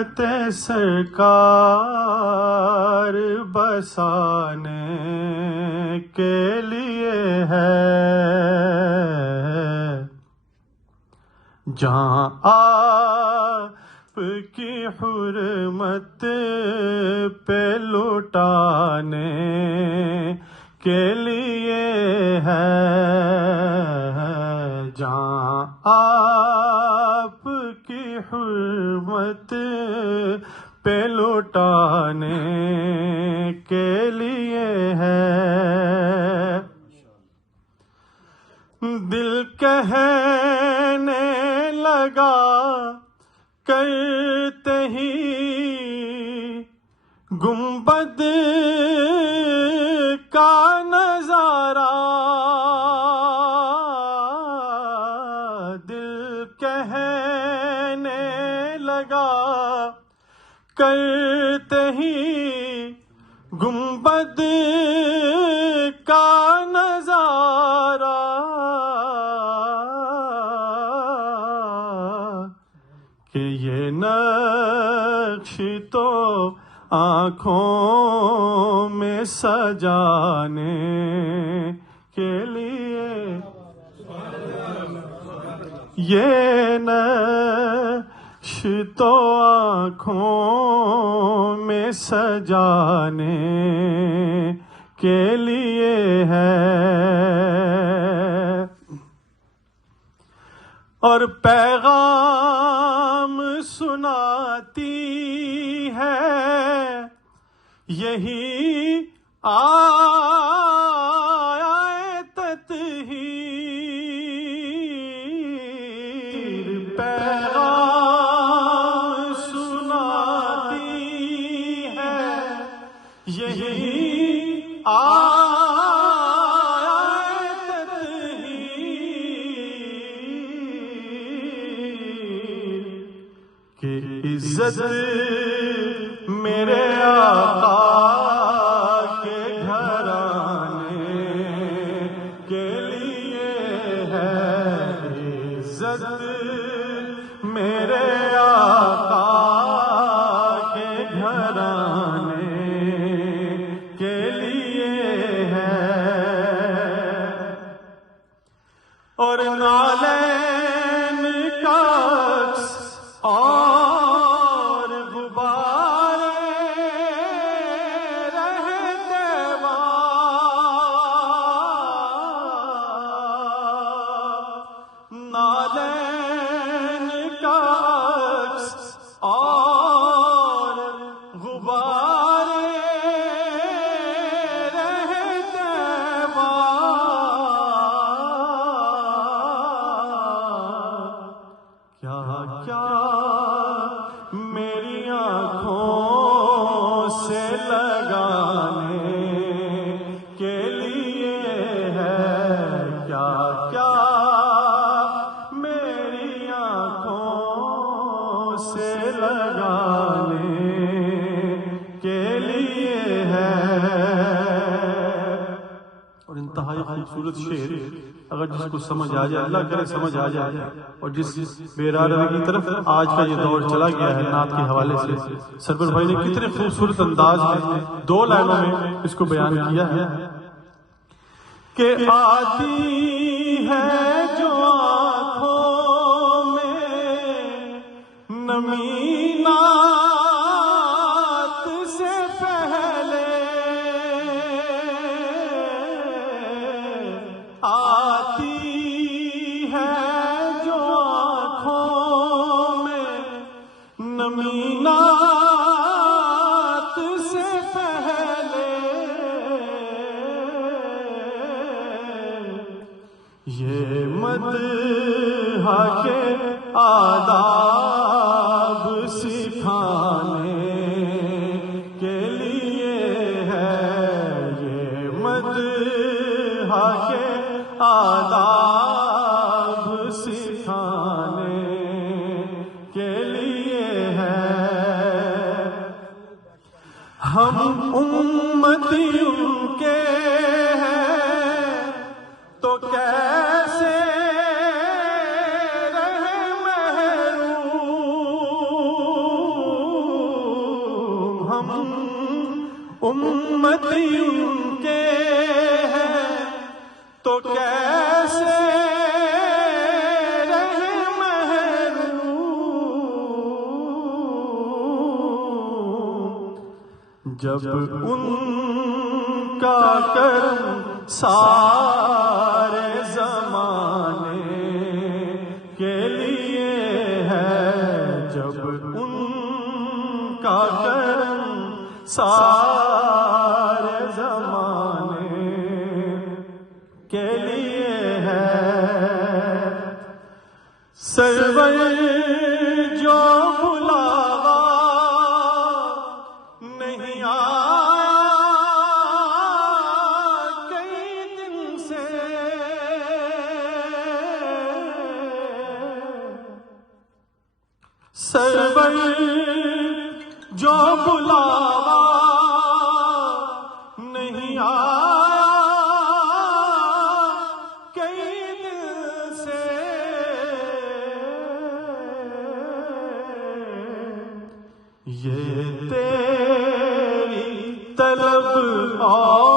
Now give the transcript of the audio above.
خدمت سرکار بسانے کے لیے ہے، جہاں آپ کی حرمت پہ لٹانے کے لیے ہے، جہاں آپ کی حرمت پہ لٹانے کے لیے ہے۔ دل کہنے لگا کرتے ہی گنبد کا نظارہ، دل کہنے لگا کرتے ہی گنبد کا نظارہ، کہ یہ نقش تو آنکھوں میں سجانے کے لیے، یہ نقش تو آنکھوں میں سجانے کے لیے ہے، اور پیغام سناتی ہے یہی آیت تطہیر، پیغام سناتی ہے یہی آیت تطہیر، کہ عزت میرے آقا کے گھرانے کے لیے ہے، عزت میرے آقا کے گھرانے کے لیے ہے، اور نالین کا عکس اور غبار رہتے نالین کا عکس اور غبار رہتے کیا کیا میری آنکھوں سے لگانے کے لیے ہے، کیا کیا میری آنکھوں سے لگانے کے لیے ہے۔ اور انتہائی خوبصورت شعر، اگر جس کو سمجھ آ جائے، اللہ کرے سمجھ آ جائے، اور جس بیرارہ کی طرف آج کا یہ دور چلا گیا ہے نعت کے حوالے سے، سرور بھائی نے کتنے خوبصورت انداز میں 2 لائنوں میں اس کو بیان کیا ہے کہ آتی ہے جو آنکھوں میں نمی نعت سے پہلے، آتی ہے جو آنکھوں میں نمی نعت سے پہلے، یہ مدح کے آداب سکھانے کے لیے ہے، یہ مدح کے آداب سکھانے کے لیے ہے، ہم امتی ان کے ہیں تو کیسے رہے محروم، جب ان کا کرم سارے زمانے کے لیے ہے، جب ان کا کرم سارے زمانے کے لیے ہے، سرور جو بلاوا نہیں آیا کئی دن سے، سرور جو بلاوا نہیں آیا کئی دن سے، یہ تیری طلب اور